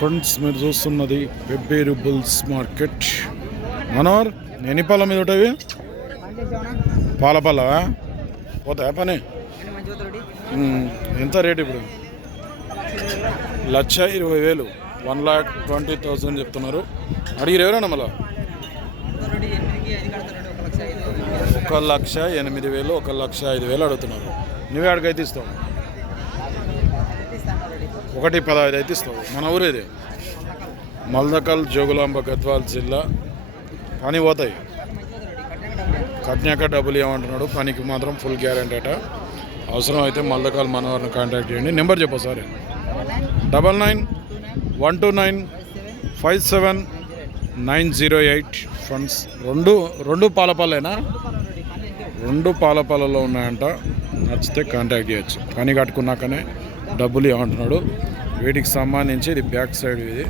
Friends మీరు చూస్తున్నది Pebbair bulls market. Manohar ఎన్ని పాల మీద ఉంటాయి పాల పల్లవా పోతాయా పని? ఎంత రేట్ ఇప్పుడు? లక్ష ఇరవై వేలు. వన్ ల్యాక్ ట్వంటీ థౌసండ్ చెప్తున్నారు. అడిగిరు ఎవరైనా మళ్ళా? ఒక లక్ష ఎనిమిది వేలు ఒక లక్ష ఐదు వేలు అడుగుతున్నారు. నువ్వే అడిగైతే ఇస్తావు. ఒకటి పదహైదు అయితే ఇస్తావు మన ఊరేది. మల్దకల్ జోగులాంబ గద్వాల్ జిల్లా పని పోతాయి. కట్నాక డబ్బులు ఏమంటున్నాడు పనికి మాత్రం ఫుల్ గ్యారంటీ అట. అవసరం అయితే మల్దకల్ మనవారిని కాంటాక్ట్ చేయండి. నెంబర్ చెప్పు sir double nine one two nine five seven nine zero eight funds రెండు రెండు పాలపాలేనా రెండు పాలపాలలో ఉన్నాయంట. నచ్చితే కాంటాక్ట్ చేయొచ్చు. పని కట్టుకున్నాకనే డబ్బులు ఇవ్వమంటున్నాడు. వీటికి సంబంధించి ఇది బ్యాక్ సైడ్ ఇది.